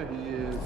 There he is.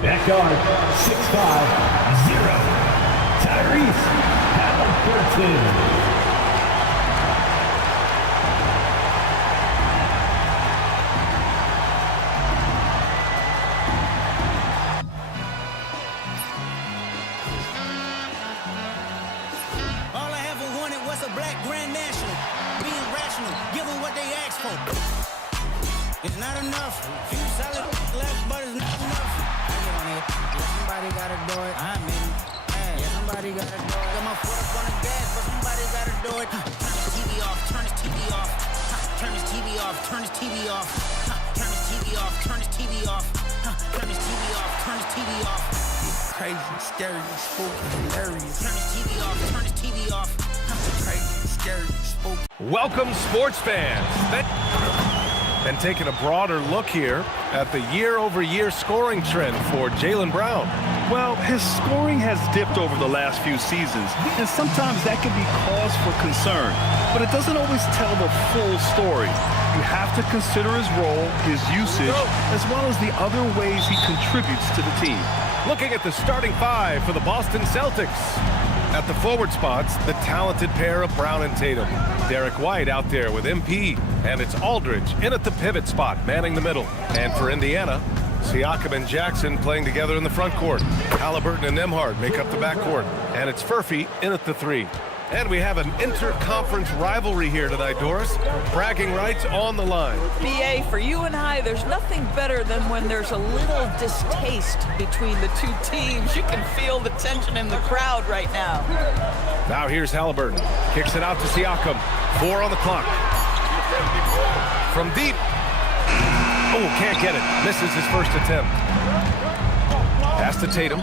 Backyard, 6'5", 0. Tyrese Halliburton. All I ever wanted was a black grand national. Being rational, give them what they asked for. It's not enough. Few solid left, but it's not enough. I get on it. Yeah, somebody gotta do it. I mean, yeah, somebody gotta do it. Got my foot up on the gas, but somebody gotta do it. Turn this TV off, turn this TV off. Turn this TV off, turn this TV off. Turn this TV off, turn this TV off. Turn this TV off, turn this TV off. Crazy, scary, spooky, hilarious. Turn this TV off, turn this TV off. Crazy, scary, spooky. Welcome, sports fans. And taking a broader look here at the year-over-year scoring trend for Jaylen Brown. Well, his scoring has dipped over the last few seasons, and sometimes that can be cause for concern. But it doesn't always tell the full story. You have to consider his role, his usage, as well as the other ways he contributes to the team. Looking at the starting five for the Boston Celtics. At the forward spots, the talented pair of Brown and Tatum. Derek White out there with MP, and it's Aldridge in at the pivot spot, manning the middle. And for Indiana, Siakam and Jackson playing together in the front court. Halliburton and Nembhard make up the backcourt, and it's Furphy in at the three. And we have an inter-conference rivalry here tonight, Doris. Bragging rights on the line. BA, for you and I, there's nothing better than when there's a little distaste between the two teams. You can feel the tension in the crowd right now. Now here's Halliburton. Kicks it out to Siakam. 4 on the clock. From deep. Oh, can't get it. Misses his first attempt. Pass to Tatum.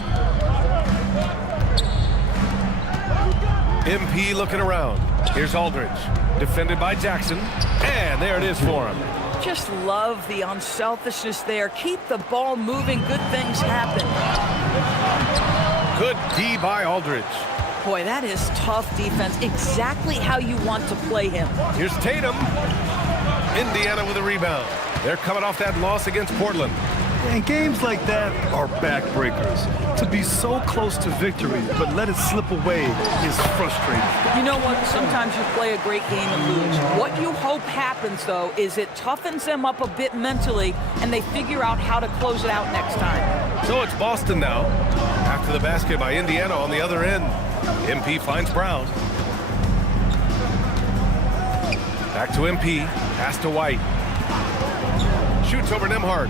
MP looking around. Here's Aldridge. Defended by Jackson. And there it is for him. Just love the unselfishness there. Keep the ball moving. Good things happen. Good D by Aldridge. Boy, that is tough defense. Exactly how you want to play him. Here's Tatum. Indiana with a rebound. They're coming off that loss against Portland. And games like that are backbreakers. To be so close to victory, but let it slip away is frustrating. You know what? Sometimes you play a great game and lose. What you hope happens, though, is it toughens them up a bit mentally, and they figure out how to close it out next time. So it's Boston now. After the basket by Indiana on the other end. MP finds Brown. Back to MP. Pass to White. Shoots over Nembhard.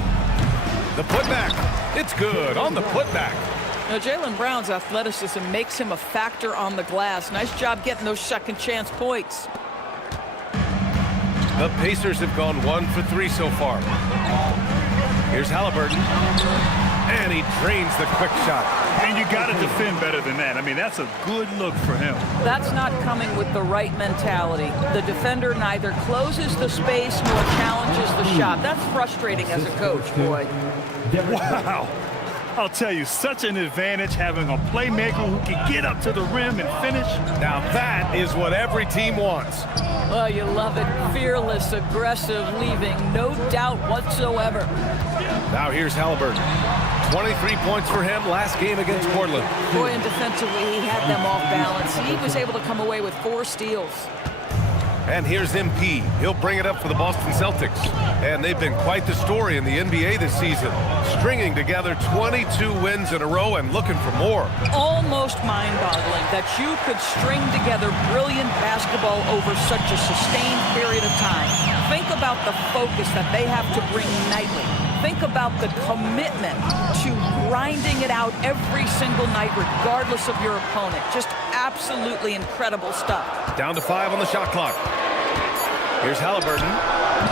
The putback. It's good on the putback. Now, Jaylen Brown's athleticism makes him a factor on the glass. Nice job getting those second chance points. The Pacers have gone 1 for 3 so far. Here's Halliburton. And he drains the quick shot. And you got to defend better than that. I mean, that's a good look for him. That's not coming with the right mentality. The defender neither closes the space nor challenges the shot. That's frustrating as a coach, boy. Wow. I'll tell you, such an advantage having a playmaker who can get up to the rim and finish. Now that is what every team wants. Oh, you love it. Fearless, aggressive, leaving no doubt whatsoever. Now here's Halliburton. 23 points for him last game against Portland. Boy, and defensively, he had them off balance. He was able to come away with 4 steals. And here's MP. He'll bring it up for the Boston Celtics. And they've been quite the story in the NBA this season, stringing together 22 wins in a row and looking for more. Almost mind-boggling that you could string together brilliant basketball over such a sustained period of time. Think about the focus that they have to bring nightly. Think about the commitment to grinding it out every single night, regardless of your opponent. Just absolutely incredible stuff. Down to 5 on the shot clock. Here's Halliburton.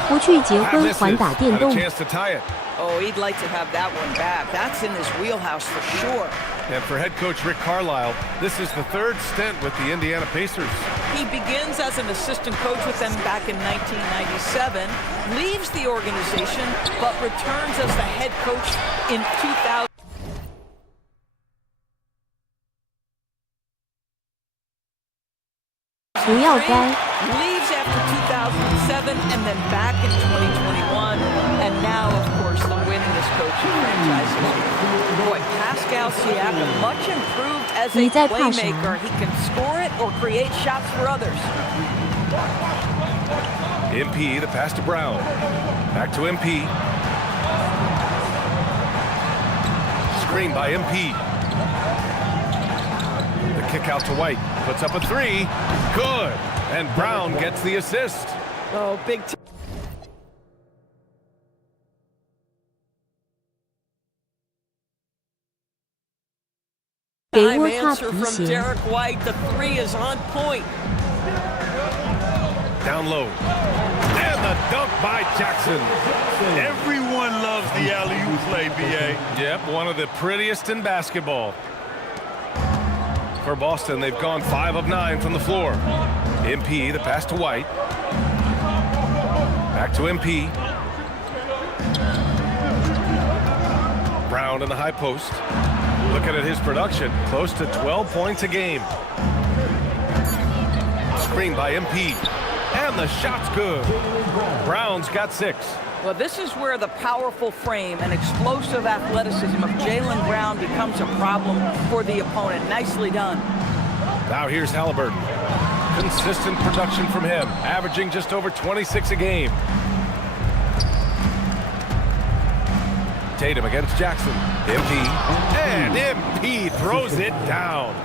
不去结婚还打电 Had a 动。 chance to tie it. Oh, he'd like to have that one back. That's in his wheelhouse for sure. And for head coach Rick Carlisle, this is the 3rd stint with the Indiana Pacers. He begins as an assistant coach with them back in 1997, leaves the organization, but returns as the head coach in 2000. 不要该。 Leaves after 2007 and then back in 2021. And now, of course, the winningest coach in franchises. Boy, Pascal Siakam, much improved as a 你在怕啥？ playmaker. He can score it or create shots for others. MP, the pass to Brown. Back to MP. Screen by MP. The kick out to White. Puts up a 3. Good. And Brown gets the assist. Oh, big time 给我他 answer 皮 from 鞋。 Derek White. The 3 is on point. Down low. And the dunk by Jackson. Everyone loves the alley-oop play, B.A. Yep, one of the prettiest in basketball. For Boston, they've gone 5 of 9 from the floor. MP, the pass to White. Back to MP. Brown in the high post. Looking at his production, close to 12 points a game. Screen by MP. And the shot's good. Brown's got 6. Well, this is where the powerful frame and explosive athleticism of Jaylen Brown becomes a problem for the opponent. Nicely done. Now here's Halliburton. Consistent production from him, averaging just over 26 a game. Tatum against Jackson. MP. And MP throws it down.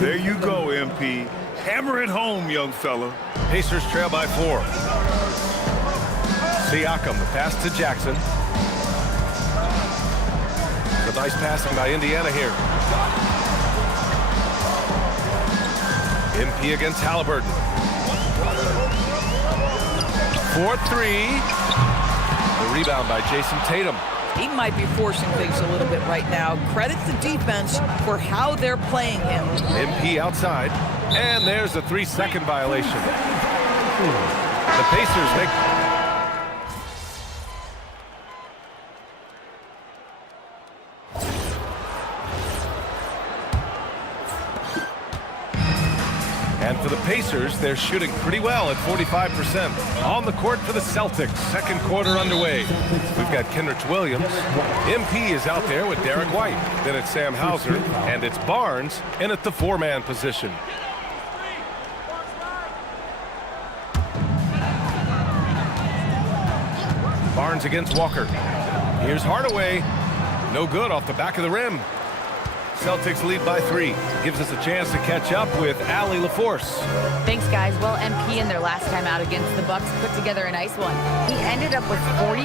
There you go, MP. Hammer it home, young fella. Pacers trail by 4. Siakam, the pass to Jackson. The nice passing by Indiana here. MP against Halliburton. 4-3. The rebound by Jason Tatum. He might be forcing things a little bit right now. Credit the defense for how they're playing him. MP outside. And there's a 3-second violation. The Pacers make... And for the Pacers, they're shooting pretty well at 45%. On the court for the Celtics, second quarter underway. We've got Kenrich Williams. MP is out there with Derek White. Then it's Sam Hauser, and it's Barnes in at the 4-man position. Barnes against Walker. Here's Hardaway. No good off the back of the rim. Celtics lead by 3. Gives us a chance to catch up with Allie LaForce. Thanks, guys. Well, MP in their last time out against the Bucks put together a nice one. He ended up with 44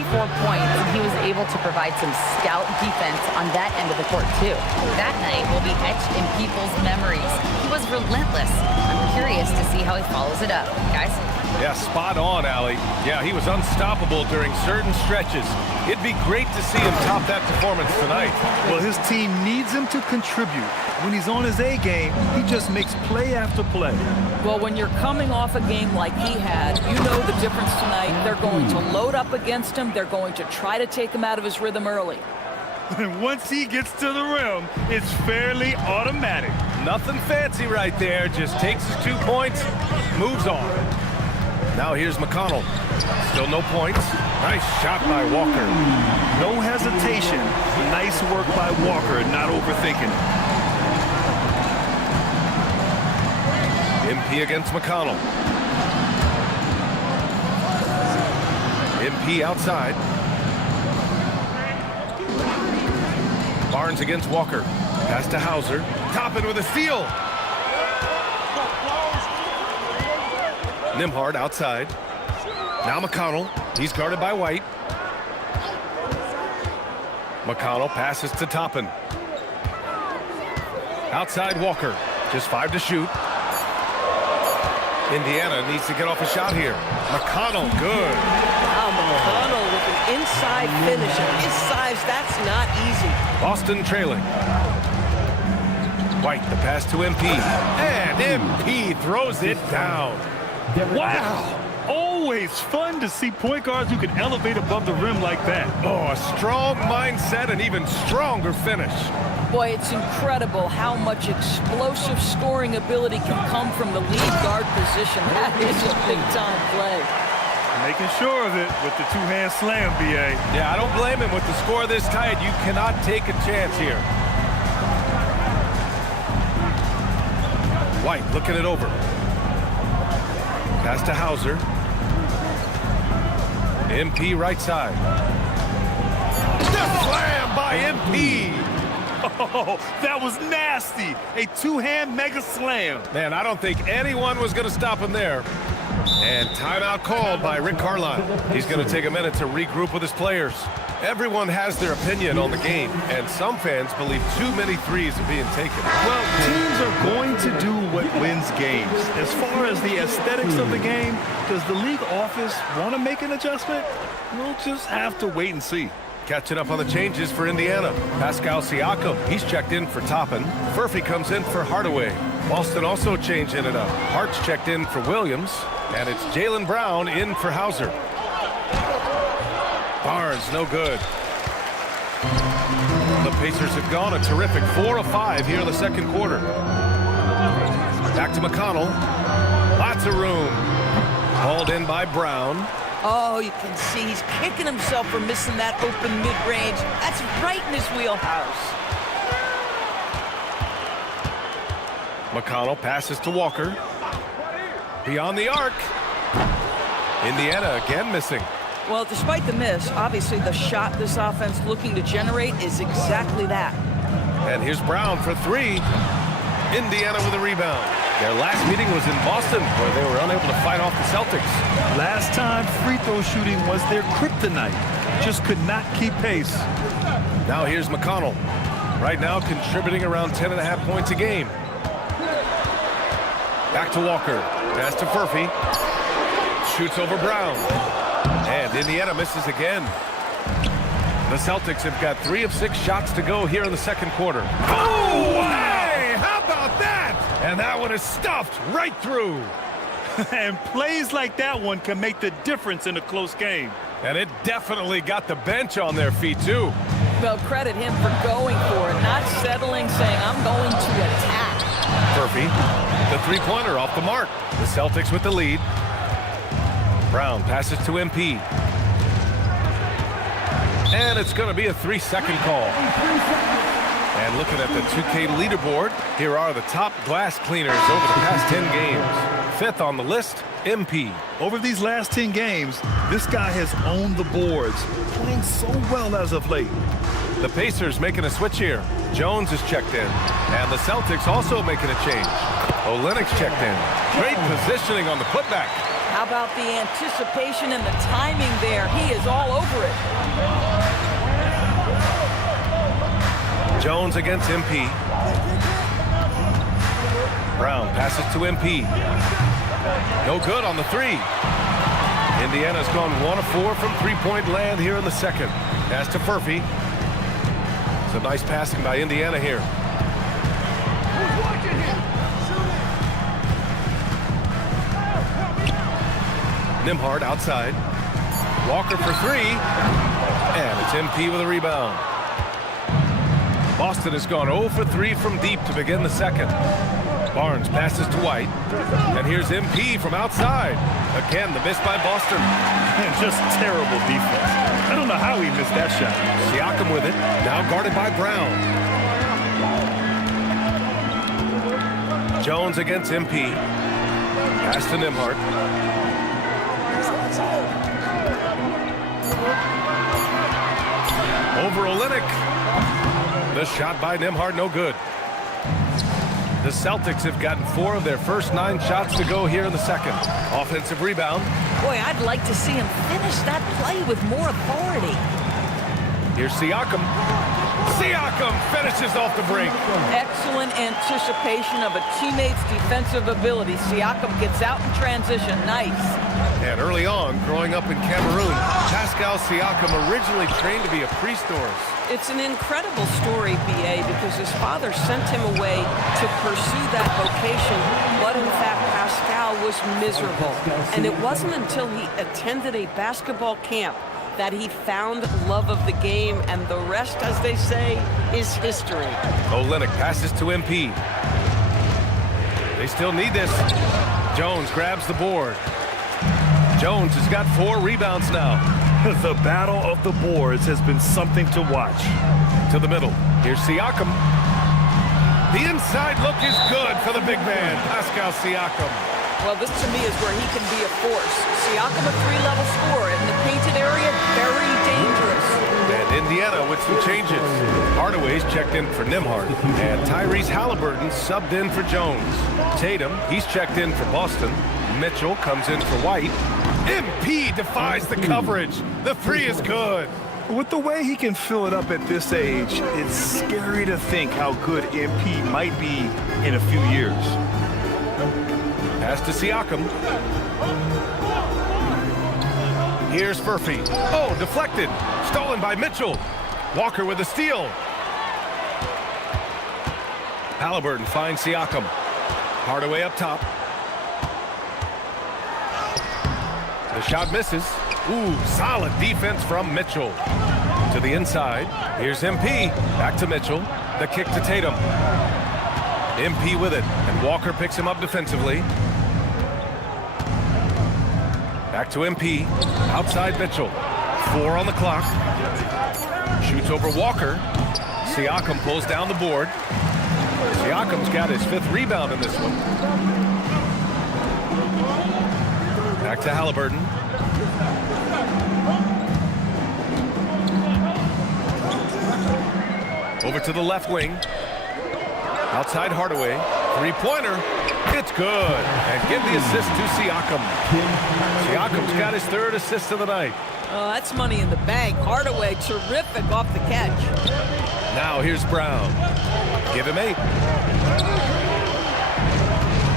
points, and he was able to provide some stout defense on that end of the court, too. That night will be etched in people's memories. He was relentless. I'm curious to see how he follows it up. Guys? Yeah, spot on, Allie. Yeah, he was unstoppable during certain stretches. It'd be great to see him top that performance tonight. Well, his team needs him to contribute. When he's on his A game, he just makes play after play. Well, when you're coming off a game like he had, you know the difference tonight. They're going to load up against him. They're going to try to take him out of his rhythm early. And once he gets to the rim, it's fairly automatic. Nothing fancy right there. Just takes his 2 points, moves on. Now here's McConnell. Still no points. Nice shot by Walker. No hesitation. Nice work by Walker, not overthinking it. MP against McConnell. MP outside. Barnes against Walker. Pass to Hauser. Toppin with a steal. Nimhard outside. Now McConnell. He's guarded by White. McConnell passes to Toppin. Outside Walker. Just 5 to shoot. Indiana needs to get off a shot here. McConnell, good. Wow, McConnell with an inside finish. At his size, that's not easy. Boston trailing. White, the pass to MP. And MP throws it down. Wow! Always fun to see point guards who can elevate above the rim like that. Oh, a strong mindset and even stronger finish. Boy, it's incredible how much explosive scoring ability can come from the lead guard position. That is a big-time play. Making sure of it with the two-hand slam, B.A. Yeah, I don't blame him. With the score this tight, you cannot take a chance here. White looking it over. Pass to Hauser. MP right side. The slam by MP. Oh, that was nasty. A two-hand mega slam. Man, I don't think anyone was going to stop him there. And timeout called by Rick Carlisle. He's going to take a minute to regroup with his players. Everyone has their opinion on the game, and some fans believe too many threes are being taken. Well, teams are going to do what wins games. As far as the aesthetics of the game, does the league office want to make an adjustment? We'll just have to wait and see. Catching up on the changes for Indiana. Pascal Siakam, he's checked in for Toppin. Furphy comes in for Hardaway. Boston also changing it up. Hart's checked in for Williams. And it's Jaylen Brown in for Hauser. Barnes, no good. The Pacers have gone a terrific 4 of 5 here in the second quarter. Back to McConnell. Lots of room. Hauled in by Brown. Oh, you can see he's kicking himself for missing that open mid-range. That's right in his wheelhouse. McConnell passes to Walker. Beyond the arc. Indiana again missing. Well, despite the miss, obviously the shot this offense looking to generate is exactly that. And here's Brown for 3. Indiana with a rebound. Their last meeting was in Boston, where they were unable to fight off the Celtics. Last time, free throw shooting was their kryptonite. Just could not keep pace. Now here's McConnell. Right now contributing around 10.5 points a game. Back to Walker. Pass to Furphy. Shoots over Brown. And Indiana misses again. The Celtics have got 3 of 6 shots to go here in the second quarter. Oh, hey! How about that? And that one is stuffed right through. And plays like that one can make the difference in a close game. And it definitely got the bench on their feet, too. Well, credit him for going for it, not settling, saying, I'm going to attack. Furphy, the three-pointer off the mark. The Celtics with the lead. Brown passes to MP. And it's going to be a 3-second call. And looking at the 2K leaderboard, here are the top glass cleaners over the past 10 games. 5th on the list, MP. Over these last 10 games, this guy has owned the boards, playing so well as of late. The Pacers making a switch here. Jones is checked in. And the Celtics also making a change. Olynyk's checked in. Great positioning on the putback. How about the anticipation and the timing there? He is all over it. Jones against MP. Brown passes to MP. No good on the three. Indiana's gone 1 of 4 from three-point land here in the second. Pass to Furphy. Some nice passing by Indiana here. Nembhard outside. Walker for three. And it's MP with a rebound. Boston has gone 0 for 3 from deep to begin the second. Barnes passes to White. And here's MP from outside. Again, the miss by Boston. Just terrible defense. I don't know how he missed that shot. Siakam with it. Now guarded by Brown. Jones against MP. Pass to Nembhard. Over Olynyk. The shot by Nembhard, no good. The Celtics have gotten 4 of their first 9 shots to go here in the second. Offensive rebound. Boy, I'd like to see him finish that play with more authority. Here's Siakam. Siakam finishes off the break. Excellent anticipation of a teammate's defensive ability. Siakam gets out in transition. Nice. And early on, growing up in Cameroon, Pascal Siakam originally trained to be a priest. It's an incredible story, B.A., because his father sent him away to pursue that vocation, but in fact, Pascal was miserable. And it wasn't until he attended a basketball camp that he found love of the game, and the rest, as they say, is history. Olynyk passes to MP. They still need this. Jones grabs the board. Jones has got 4 rebounds now. The battle of the boards has been something to watch. To the middle. Here's Siakam. The inside look is good for the big man, Pascal Siakam. Well, this to me is where he can be a force. Siakam, a 3-level scorer in the painted area, very dangerous. And Indiana with some changes. Hardaway's checked in for Nembhard. And Tyrese Halliburton subbed in for Jones. Tatum, he's checked in for Boston. Mitchell comes in for White. MP defies the coverage. The 3 is good. With the way he can fill it up at this age, it's scary to think how good MP might be in a few years. Pass to Siakam. Here's Furphy. Oh, deflected. Stolen by Mitchell. Walker with a steal. Halliburton finds Siakam. Hardaway up top. The shot misses. Ooh, solid defense from Mitchell. To the inside. Here's MP. Back to Mitchell. The kick to Tatum. MP with it. And Walker picks him up defensively. Back to MP. Outside Mitchell. 4 on the clock. Shoots over Walker. Siakam pulls down the board. Siakam's got his 5th rebound in this one. Back to Halliburton. Over to the left wing. Outside Hardaway. 3-pointer. It's good. And give the assist to Siakam. Siakam's got his 3rd assist of the night. Oh, that's money in the bank. Hardaway, terrific off the catch. Now here's Brown. Give him 8.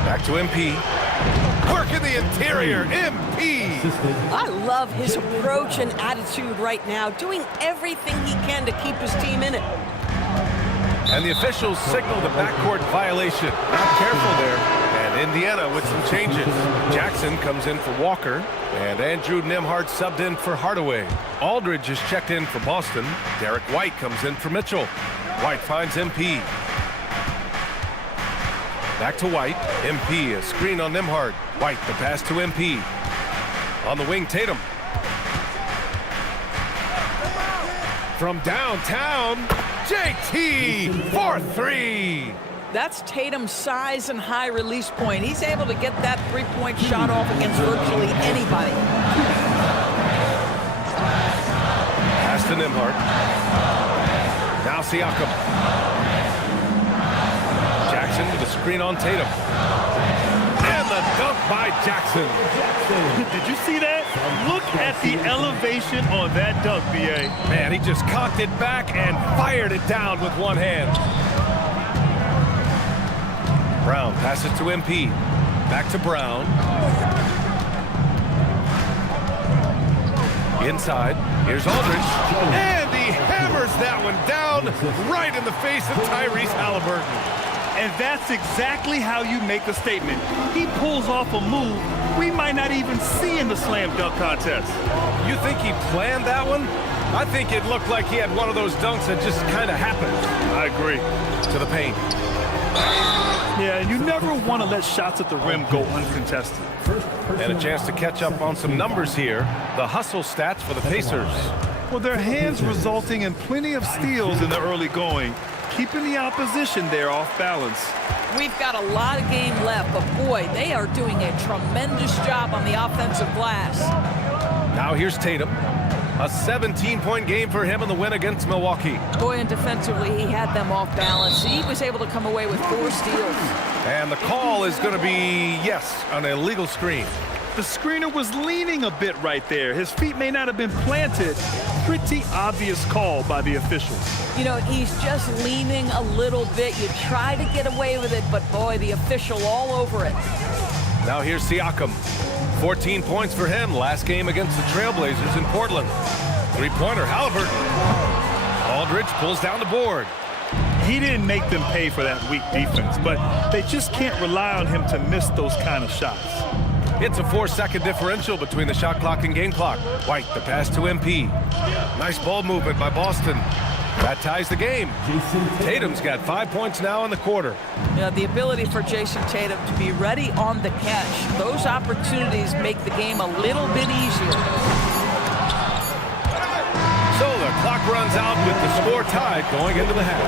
Back to MP. Work in the interior. MP. I love his approach and attitude right now, doing everything he can to keep his team in it. And the officials signaled a backcourt violation. Not careful there. And Indiana with some changes. Jackson comes in for Walker. And Andrew Nembhard subbed in for Hardaway. Aldridge is checked in for Boston. Derek White comes in for Mitchell. White finds MP. Back to White. MP, a screen on Nembhard. White, the pass to MP. On the wing, Tatum. From downtown, JT for 3. That's Tatum's size and high release point. He's able to get that 3-point shot off against virtually anybody. Pass to Nembhard. Now Siakam. Jackson with a screen on Tatum. And the dunk by Jackson. Did you see that? Look at the elevation on that dunk, B.A. Man, he just cocked it back and fired it down with one hand. Brown passes to MP. Back to Brown. Inside. Here's Aldridge. And he hammers that one down right in the face of Tyrese Halliburton. And that's exactly how you make a statement. He pulls off a move we might not even see in the slam dunk contest. You think he planned that one? I think it looked like he had one of those dunks that just kind of happened. I agree. To the paint. Yeah, and you never want to let shots at the rim go uncontested. And a chance to catch up on some numbers here. The hustle stats for the Pacers. Well, their hands resulting in plenty of steals in the early going, keeping the opposition there off balance. We've got a lot of game left, but boy, they are doing a tremendous job on the offensive glass. Now here's Tatum. A 17-point game for him in the win against Milwaukee. Boy, and defensively, he had them off balance. He was able to come away with 4 steals. And the call is going to be, yes, an illegal screen. The screener was leaning a bit right there. His feet may not have been planted. Pretty obvious call by the officials. You know, he's just leaning a little bit. You try to get away with it, but boy, the official all over it. Now here's Siakam. 14 points for him last game against the Trailblazers in Portland. Three-pointer, Halliburton. Aldridge pulls down the board. He didn't make them pay for that weak defense, but they just can't rely on him to miss those kind of shots. It's a 4-second differential between the shot clock and game clock. White, the pass to MP. Nice ball movement by Boston. That ties the game. Tatum's got 5 points now in the quarter. Yeah, the ability for Jason Tatum to be ready on the catch. Those opportunities make the game a little bit easier. So the clock runs out with the score tied going into the half.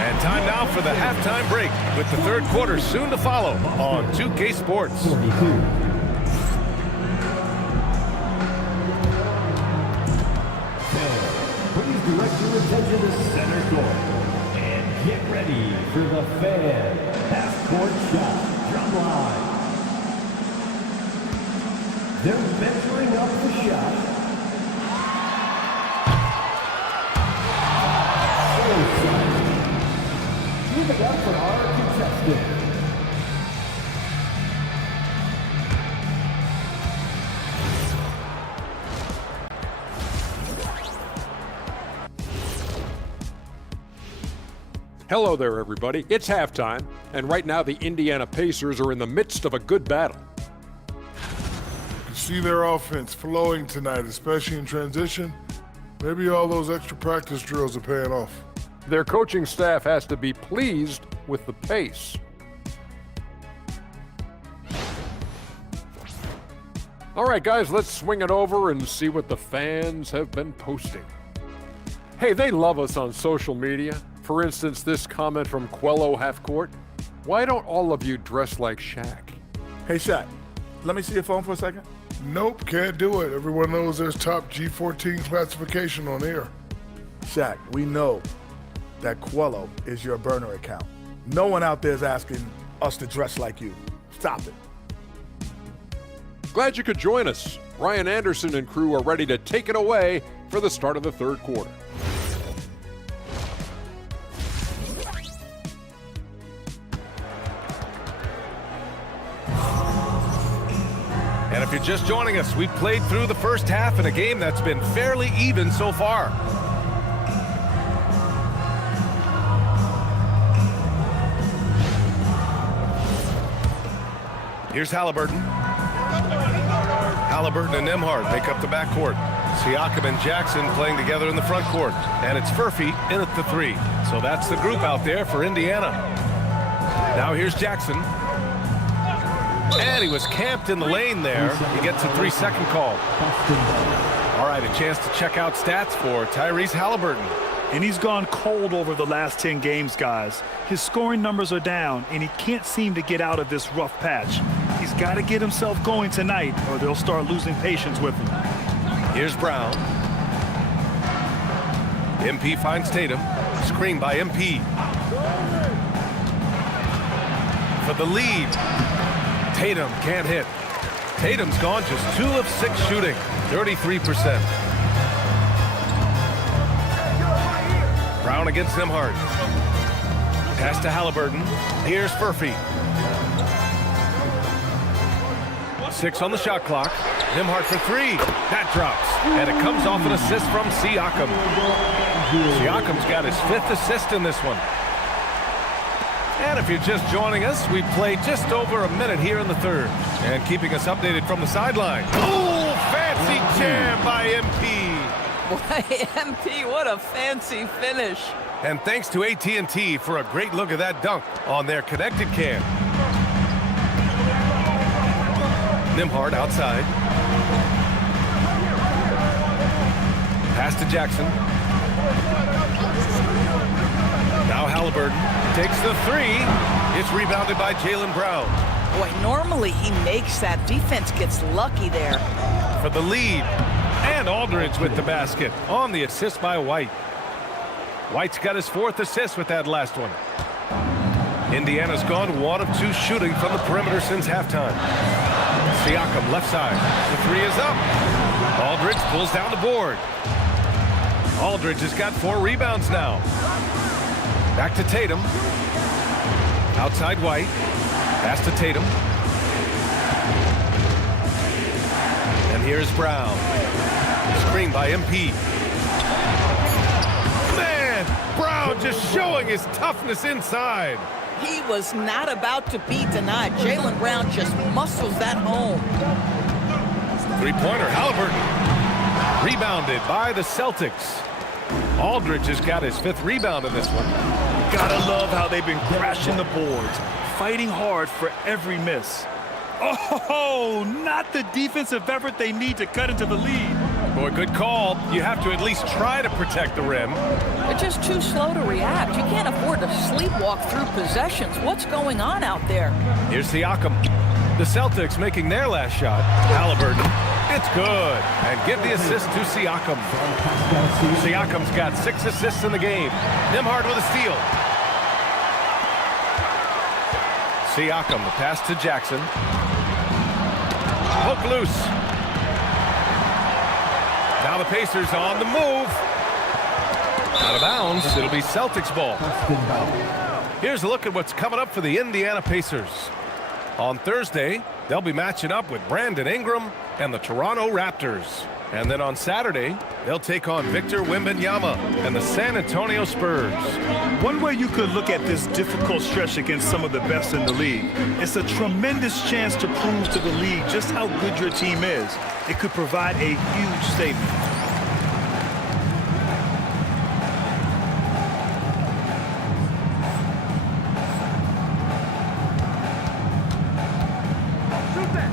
And time now for the halftime break with the third quarter soon to follow on 2K Sports. Direct your attention to center court and get ready for the Fan half-court shot drum line. They're measuring up the shot. Give it up for our contestant. Hello there, everybody. It's halftime, and right now the Indiana Pacers are in the midst of a good battle. You see their offense flowing tonight, especially in transition. Maybe all those extra practice drills are paying off. Their coaching staff has to be pleased with the pace. All right, guys, let's swing it over and see what the fans have been posting. Hey, they love us on social media. For instance, this comment from Quello Halfcourt. Why don't all of you dress like Shaq? Hey, Shaq, let me see your phone for a second. Nope, can't do it. Everyone knows there's top G14 classification on air. Shaq, we know that Quello is your burner account. No one out there is asking us to dress like you. Stop it. Glad you could join us. Ryan Anderson and crew are ready to take it away for the start of the third quarter. And if you're just joining us, we've played through the first half in a game that's been fairly even so far. Here's Halliburton. Halliburton and Nembhard make up the backcourt. Siakam and Jackson playing together in the front court. And it's Furphy in at the 3. So that's the group out there for Indiana. Now here's Jackson. And he was camped in the lane there. He gets a 3-second call. All right, a chance to check out stats for Tyrese Halliburton. And he's gone cold over the last 10 games, guys. His scoring numbers are down, and he can't seem to get out of this rough patch. He's got to get himself going tonight, or they'll start losing patience with him. Here's Brown. MP finds Tatum. Screen by MP. For the lead. Tatum can't hit. Tatum's gone just 2 of 6 shooting, 33%. Brown against Nembhard. Pass to Halliburton. Here's Furphy. 6 on the shot clock. Nimhart for 3. That drops. And it comes off an assist from Siakam. Siakam's got his 5th assist in this one. And if you're just joining us, we played just over a minute here in the 3rd. And keeping us updated from the sideline. Oh, fancy jam by MP. Boy, MP, what a fancy finish. And thanks to AT&T for a great look at that dunk on their connected cam. Nimhart outside. Pass to Jackson. Now Halliburton takes the 3. It's rebounded by Jaylen Brown. Boy, normally he makes that. Defense gets lucky there. For the lead. And Aldridge with the basket on the assist by White. White's got his 4th assist with that last one. Indiana's gone 1 of 2 shooting from the perimeter since halftime. Siakam left side. The 3 is up. Aldridge pulls down the board. Aldridge has got 4 rebounds now. Back to Tatum. Outside White. Pass to Tatum. And here's Brown. Screen by MP. Man, Brown just showing his toughness inside. He was not about to be denied. Jaylen Brown just muscles that home. 3-pointer, Halliburton. Rebounded by the Celtics. Aldridge has got his 5th rebound in this one. Gotta love how they've been crashing the boards, fighting hard for every miss. Oh, not the defensive effort they need to cut into the lead. Boy, good call. You have to at least try to protect the rim. They're just too slow to react. You can't afford to sleepwalk through possessions. What's going on out there? Here's Siakam. The Celtics making their last shot. Halliburton. It's good. And give the assist to Siakam. Siakam's got 6 assists in the game. Nimhart with a steal. Siakam, the pass to Jackson. Hook loose. Now the Pacers on the move. Out of bounds. It'll be Celtics ball. Here's a look at what's coming up for the Indiana Pacers. On Thursday, they'll be matching up with Brandon Ingram and the Toronto Raptors. And then on Saturday, they'll take on Victor Wembanyama and the San Antonio Spurs. One way you could look at this difficult stretch against some of the best in the league, it's a tremendous chance to prove to the league just how good your team is. It could provide a huge statement.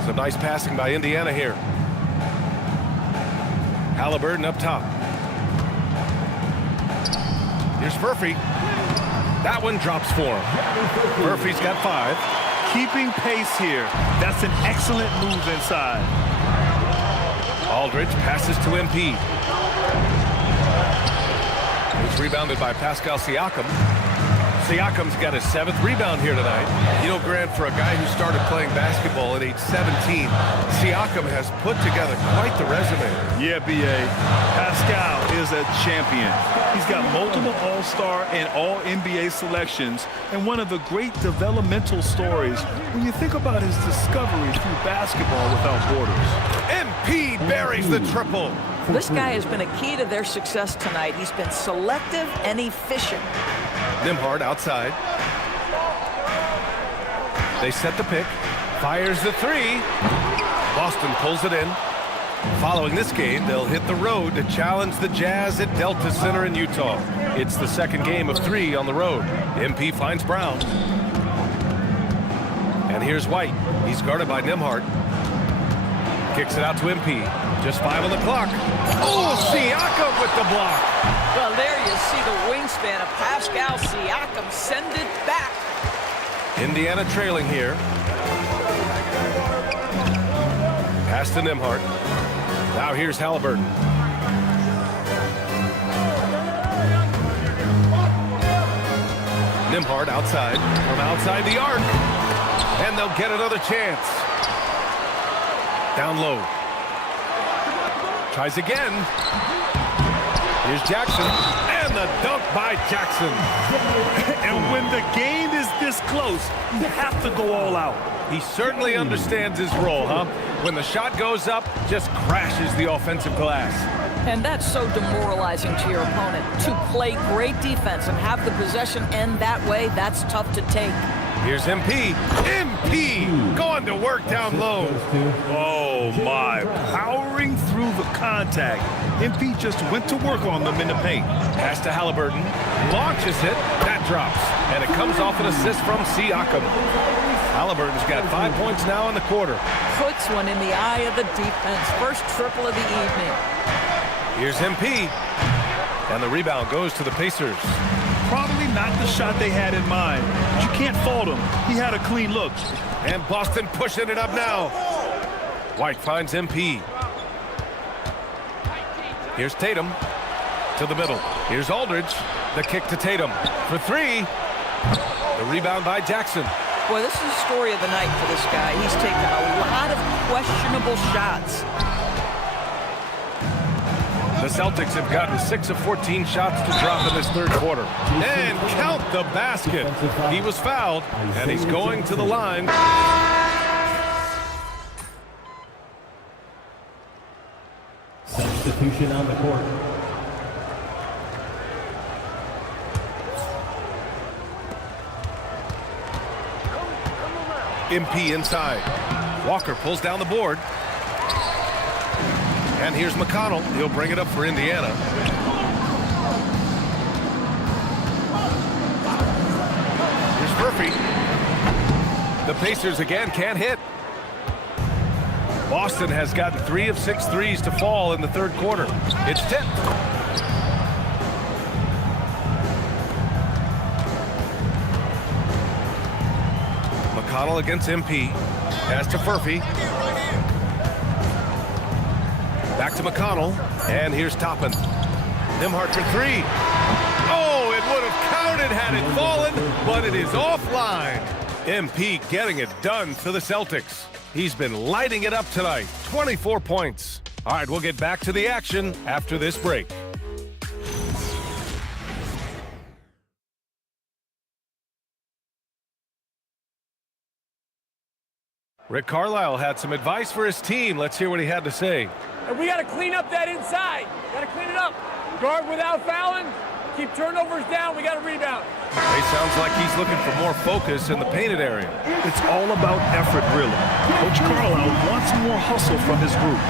Some nice passing by Indiana here. Halliburton up top. Here's Murphy. That one drops for him. Murphy's got 5. Keeping pace here. That's an excellent move inside. Aldridge passes to MP. It's rebounded by Pascal Siakam. Siakam's got his 7th rebound here tonight. You know, Grant, for a guy who started playing basketball at age 17, Siakam has put together quite the resume. Yeah, B.A. Pascal is a champion. He's got multiple All-Star and All-NBA selections, and one of the great developmental stories when you think about his discovery through basketball without borders. MP buries the triple. This guy has been a key to their success tonight. He's been selective and efficient. Nimhart outside. They set the pick. Fires the 3. Boston pulls it in. Following this game, they'll hit the road to challenge the Jazz at Delta Center in Utah. It's the 2nd game of 3 on the road. MP finds Brown. And here's White. He's guarded by Nimhart. Kicks it out to MP. Just 5 on the clock. Oh, Siakam with the block. Well, there you see the wingspan of Pascal Siakam. Send it back. Indiana trailing here. Pass to Nimhart. Now here's Halliburton. Nimhart outside. From outside the arc. And they'll get another chance. Down low. Tries again. Here's Jackson. And the dunk by Jackson. And when the game is this close, you have to go all out. He certainly understands his role, huh? When the shot goes up, just crashes the offensive glass. And that's so demoralizing to your opponent. To play great defense and have the possession end that way, that's tough to take. Here's MP. MP going to work down low. Oh, my. Powering through the contact. MP just went to work on them in the paint. Pass to Halliburton. Launches it. That drops. And it comes off an assist from Siakam. Halliburton's got 5 points now in the quarter. Puts one in the eye of the defense. First triple of the evening. Here's MP. And the rebound goes to the Pacers. Probably not the shot they had in mind, but you can't fault him. He had a clean look. And Boston pushing it up now. White finds MP. Here's Tatum to the middle. Here's Aldridge. The kick to Tatum for three. The rebound by Jackson. Boy, this is the story of the night for this guy. He's taken a lot of questionable shots. The Celtics have gotten 6 of 14 shots to drop in this third quarter. And count the basket. He was fouled, and he's going to the line. Substitution on the court. MP inside. Walker pulls down the board. And here's McConnell. He'll bring it up for Indiana. Here's Murphy. The Pacers again can't hit. Boston has gotten 3 of 6 threes to fall in the third quarter. It's tipped. McConnell against MP. Pass to Murphy. Back to McConnell, and here's Toppin. Nembhard for three. Oh, it would have counted had it fallen, but it is offline. MP getting it done for the Celtics. He's been lighting it up tonight. 24 points. All right, we'll get back to the action after this break. Rick Carlisle had some advice for his team. Let's hear what he had to say. And we got to clean up that inside. Got to clean it up. Guard without fouling. Keep turnovers down. We got to rebound. It sounds like he's looking for more focus in the painted area. It's all about effort, really. Coach Carlisle wants more hustle from his group.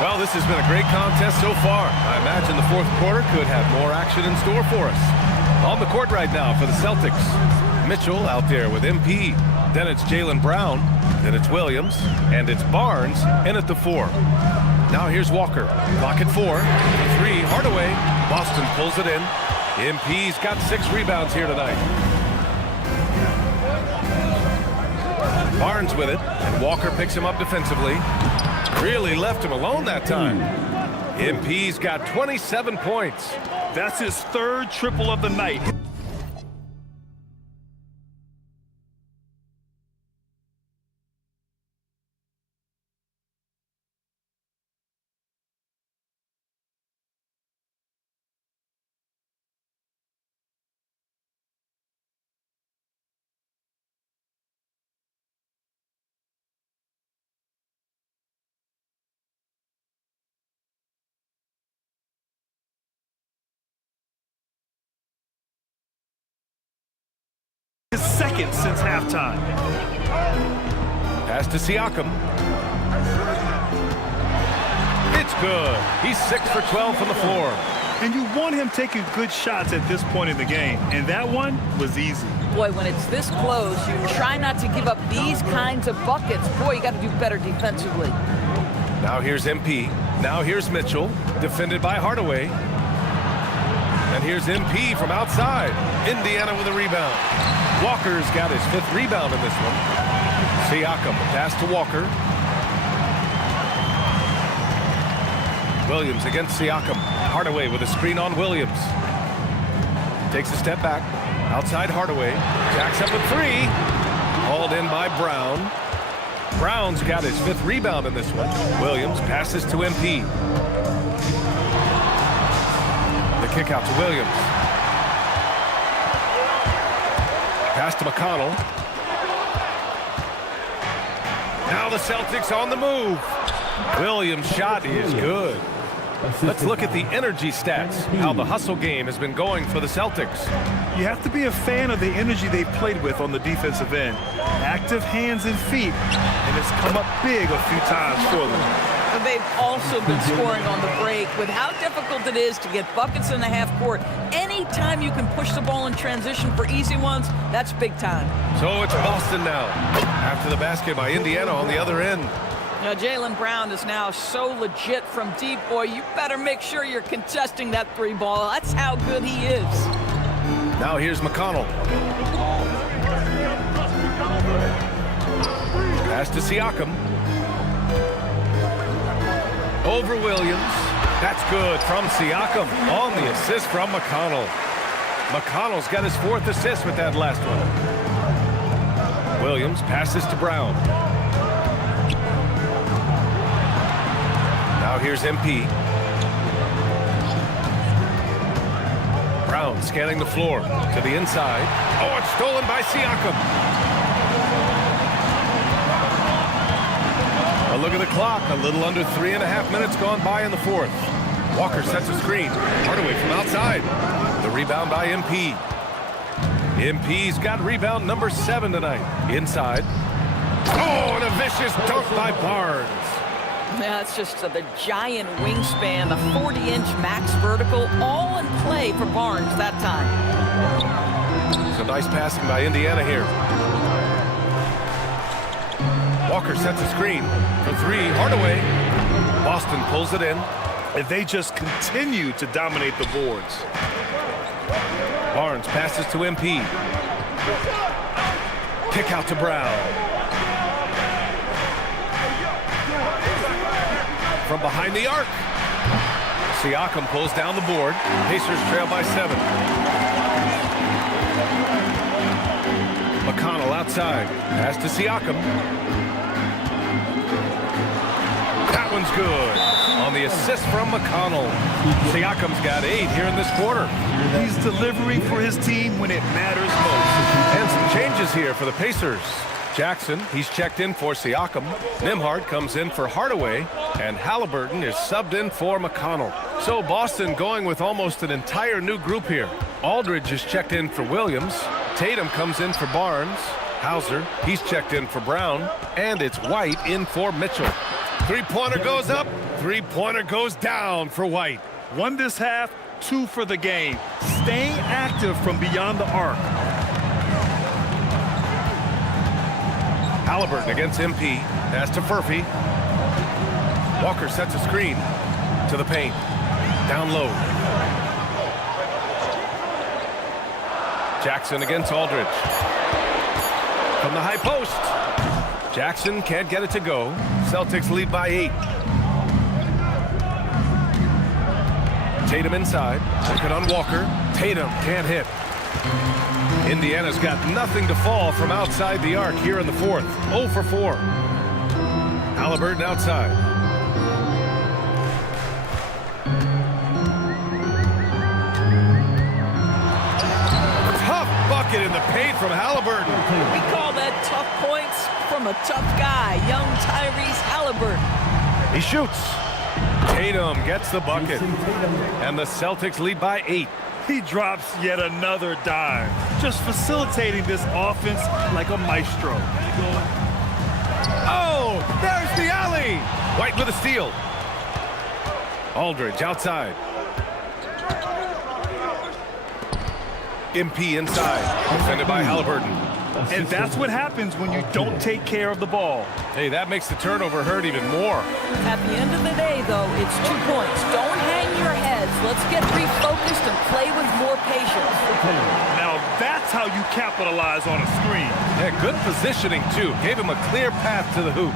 Well, this has been a great contest so far. I imagine the fourth quarter could have more action in store for us. On the court right now for the Celtics. Mitchell out there with MP. Then it's Jaylen Brown. Then it's Williams. And it's Barnes in at the 4. Now here's Walker. Clock at 4. The 3. Hardaway. Boston pulls it in. MP's got 6 rebounds here tonight. Barnes with it. And Walker picks him up defensively. Really left him alone that time. MP's got 27 points. That's his third triple of the night. His second since halftime. Pass to Siakam. It's good. He's 6 for 12 from the floor. And you want him taking good shots at this point in the game. And that one was easy. Boy, when it's this close, you try not to give up these kinds of buckets. Boy, you got to do better defensively. Now here's MP. Now here's Mitchell. Defended by Hardaway. And here's MP from outside. Indiana with a rebound. Walker's got his 5th rebound in this one. Siakam, pass to Walker. Williams against Siakam. Hardaway with a screen on Williams. Takes a step back. Outside Hardaway. Jacks up with 3. Hauled in by Brown. Brown's got his 5th rebound in this one. Williams passes to MP. The kick out to Williams. Pass to McConnell. Now the Celtics on the move. Williams' shot is good. Let's look at the energy stats, how the hustle game has been going for the Celtics. You have to be a fan of the energy they've played with on the defensive end. Active hands and feet, and it's come up big a few times for them. They've also been scoring on the break. With how difficult it is to get buckets in the half court, anytime you can push the ball in transition for easy ones, that's big time. So it's Boston now, after the basket by Indiana on the other end. Now, Jaylen Brown is now so legit from deep, boy. You better make sure you're contesting that three ball. That's how good he is. Now here's McConnell. Pass to Siakam. Over Williams. That's good from Siakam on the assist from McConnell. McConnell's got his 4th assist with that last one. Williams passes to Brown. Now here's MP. Brown scanning the floor to the inside. Oh, it's stolen by Siakam. A look at the clock. A little under 3.5 minutes gone by in the 4th. Walker sets a screen. Hardaway from outside. The rebound by MP. MP's got rebound number 7 tonight. Inside. Oh, and a vicious dunk by Barnes. Yeah, it's just the giant wingspan, the 40-inch max vertical, all in play for Barnes that time. Some nice passing by Indiana here. Walker sets a screen for 3. Hardaway. Boston pulls it in. And they just continue to dominate the boards. Barnes passes to MP. Kick out to Brown. From behind the arc. Siakam pulls down the board. Pacers trail by 7. McConnell outside. Pass to Siakam. That one's good. On the assist from McConnell. Siakam's got 8 here in this quarter. He's delivering for his team when it matters most. And some changes here for the Pacers. Jackson, he's checked in for Siakam. Nembhard comes in for Hardaway. And Halliburton is subbed in for McConnell. So Boston going with almost an entire new group here. Aldridge is checked in for Williams. Tatum comes in for Barnes. Hauser, he's checked in for Brown. And it's White in for Mitchell. Three-pointer goes up. Three-pointer goes down for White. 1 this half, 2 for the game. Staying active from beyond the arc. Halliburton against MP. Pass to Furphy. Walker sets a screen to the paint. Down low. Jackson against Aldridge. From the high post. Jackson can't get it to go. Celtics lead by 8. Tatum inside. Looking on Walker. Tatum can't hit. Indiana's got nothing to fall from outside the arc here in the 4th. 0 for 4. Halliburton outside. Tough bucket in the paint from Halliburton. We call that tough points from a tough guy, young Tyrese Halliburton. He shoots. Tatum gets the bucket. And the Celtics lead by 8. He drops yet another dime, just facilitating this offense like a maestro. Oh, there's the alley. White with a steal. Aldridge outside. MP inside. Defended by Halliburton. And that's what happens when you don't take care of the ball. Hey, that makes the turnover hurt even more. At the end of the day, though, it's 2 points. Don't hang your heads. Let's get refocused and play with more patience. Now that's how you capitalize on a screen. Yeah, good positioning, too. Gave him a clear path to the hoop.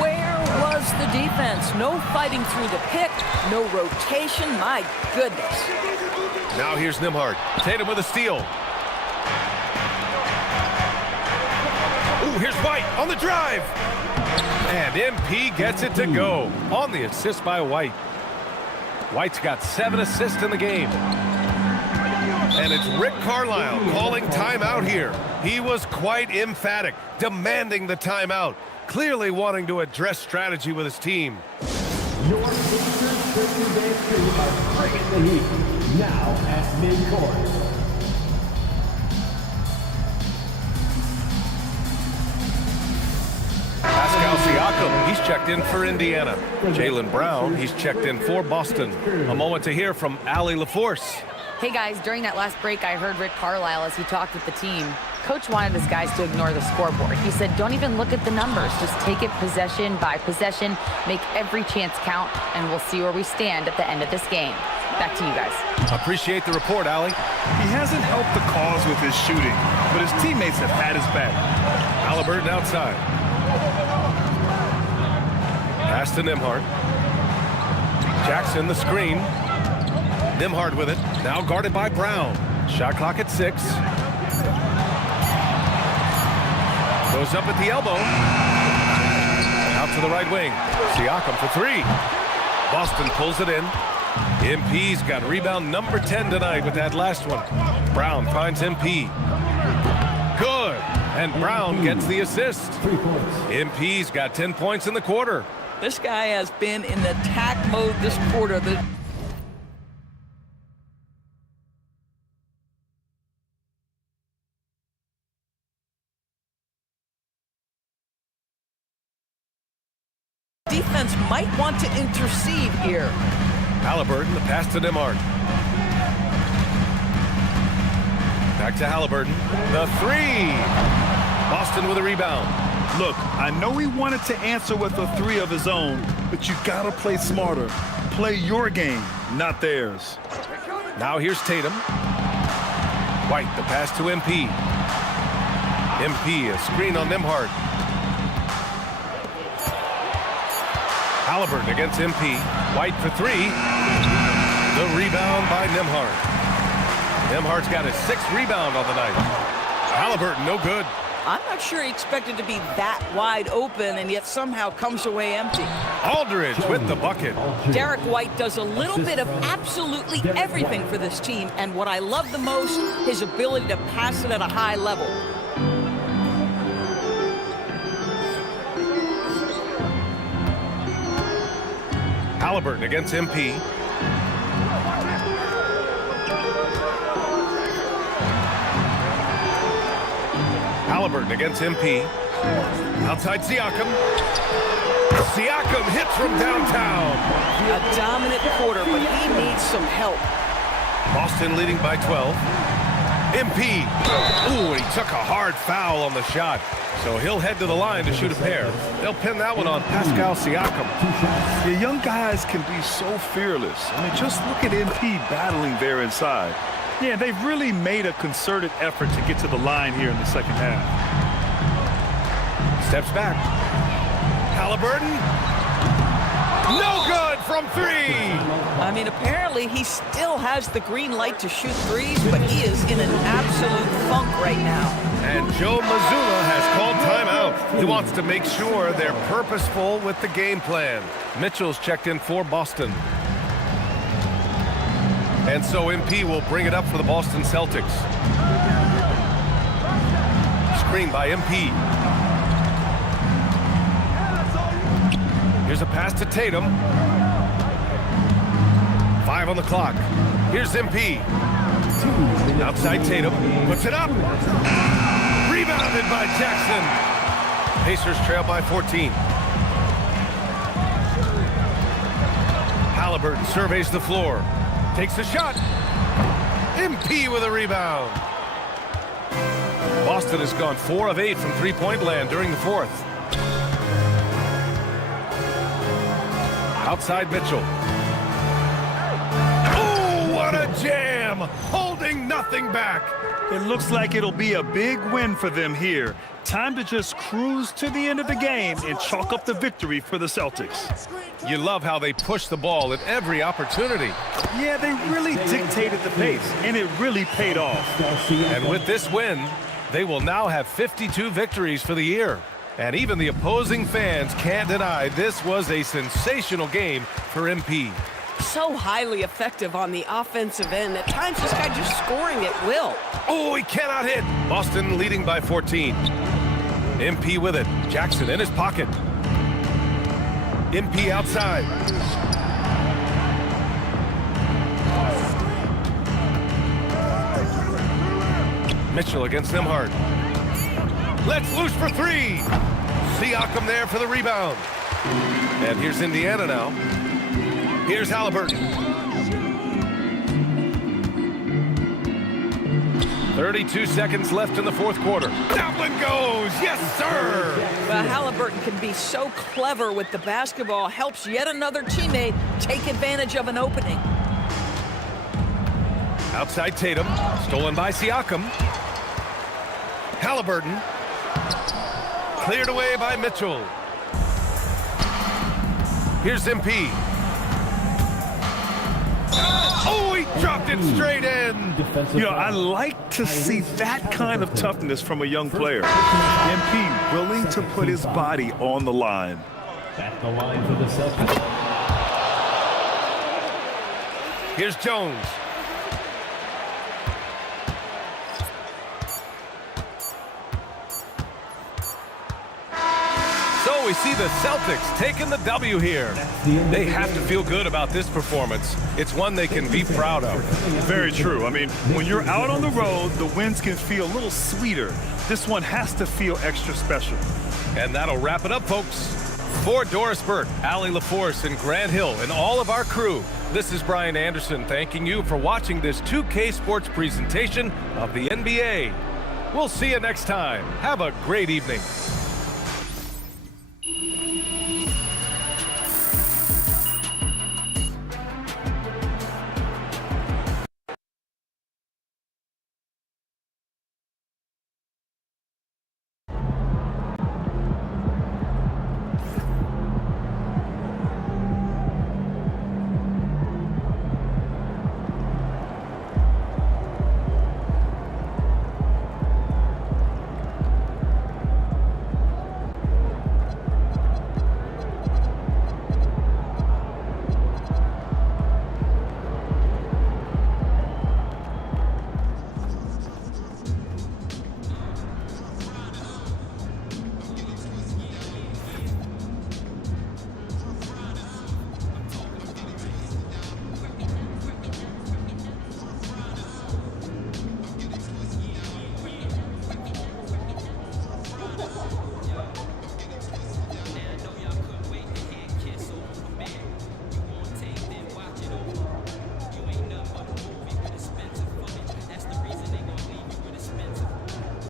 Where was the defense? No fighting through the pick, no rotation. My goodness. Now here's Nembhard. Tatum with a steal. Ooh, here's White on the drive. And MP gets it to go on the assist by White. White's got 7 assists in the game. And it's Rick Carlisle calling timeout here. He was quite emphatic, demanding the timeout, clearly wanting to address strategy with his team. Your Pacers 50-man team are bringing the heat. Now at midcourt. Pascal Siakam, he's checked in for Indiana. Jaylen Brown, he's checked in for Boston. A moment to hear from Allie LaForce. Hey guys, during that last break, I heard Rick Carlisle as he talked with the team. Coach wanted his guys to ignore the scoreboard. He said, don't even look at the numbers. Just take it possession by possession, make every chance count, and we'll see where we stand at the end of this game. Back to you guys. Appreciate the report, Allie. He hasn't helped the cause with his shooting, but his teammates have had his back. Halliburton outside. Pass to Nembhard. Jackson the screen. Nembhard with it. Now guarded by Brown. Shot clock at 6. Goes up at the elbow. Out to the right wing. Siakam for 3. Boston pulls it in. MP's got rebound number 10 tonight with that last one. Brown finds MP. Good. And Brown gets the assist. MP's got 10 points in the quarter. This guy has been in attack mode this quarter. Defense might want to intercede here. Halliburton, the pass to Nembhard. Back to Halliburton. The 3. Boston with a rebound. Look, I know he wanted to answer with a 3 of his own, but you gotta play smarter. Play your game, not theirs. Now here's Tatum. White, the pass to MP. MP, a screen on Nembhard. Halliburton against MP. White for 3. The rebound by Nembhard. Nembhard's got his 6th rebound on the night. Halliburton, no good. I'm not sure he expected to be that wide open and yet somehow comes away empty. Aldridge with the bucket. Derek White does a little bit of absolutely everything for this team, and what I love the most, his ability to pass it at a high level. Halliburton against MP. Halliburton against MP. Outside Siakam. Siakam hits from downtown. A dominant quarter, but he needs some help. Boston leading by 12. MP. Ooh, he took a hard foul on the shot. So he'll head to the line to shoot a pair. They'll pin that one on Pascal Siakam. The young guys can be so fearless. I mean, just look at MP battling there inside. Yeah, they've really made a concerted effort to get to the line here in the second half. Steps back. Halliburton. No good from 3. I mean, apparently he still has the green light to shoot threes, but he is in an absolute funk right now. And Joe Mazzulla has called timeout. He wants to make sure they're purposeful with the game plan. Mitchell's checked in for Boston. And so MP will bring it up for the Boston Celtics. Screen by MP. Here's a pass to Tatum. 5 on the clock. Here's MP. Outside Tatum. Puts it up. Rebounded by Jackson. Pacers trail by 14. Halliburton surveys the floor. Takes a shot. MP with a rebound. Boston has gone 4 of 8 from three-point land during the 4th. Outside Mitchell. Oh, what a jam! Holding nothing back. It looks like it'll be a big win for them here. Time to just cruise to the end of the game and chalk up the victory for the Celtics. You love how they push the ball at every opportunity. Yeah, they really dictated the pace, and it really paid off. And with this win, they will now have 52 victories for the year. And even the opposing fans can't deny this was a sensational game for MP. So highly effective on the offensive end. At times, this guy just scoring at will. Oh, he cannot hit. Boston leading by 14. MP with it. Jackson in his pocket. MP outside. Mitchell against Nembhard. Let's loose for three. Siakam there for the rebound. And here's Indiana now. Here's Halliburton. 32 seconds left in the fourth quarter. That one goes. Yes, sir. Well, Halliburton can be so clever with the basketball. Helps yet another teammate take advantage of an opening. Outside Tatum. Stolen by Siakam. Halliburton. Cleared away by Mitchell. Here's MP. Oh, he dropped it straight in. You know, I like to see that kind of toughness from a young player. MP willing to put his body on the line. At the line for the Celtics. Here's Jones. So we see the Celtics taking the W here. They have to feel good about this performance. It's one they can be proud of. Very true. I mean, when you're out on the road, the wins can feel a little sweeter. This one has to feel extra special. And that'll wrap it up, folks. For Doris Burke, Allie LaForce, and Grant Hill, and all of our crew, this is Brian Anderson thanking you for watching this 2K Sports presentation of the NBA. We'll see you next time. Have a great evening.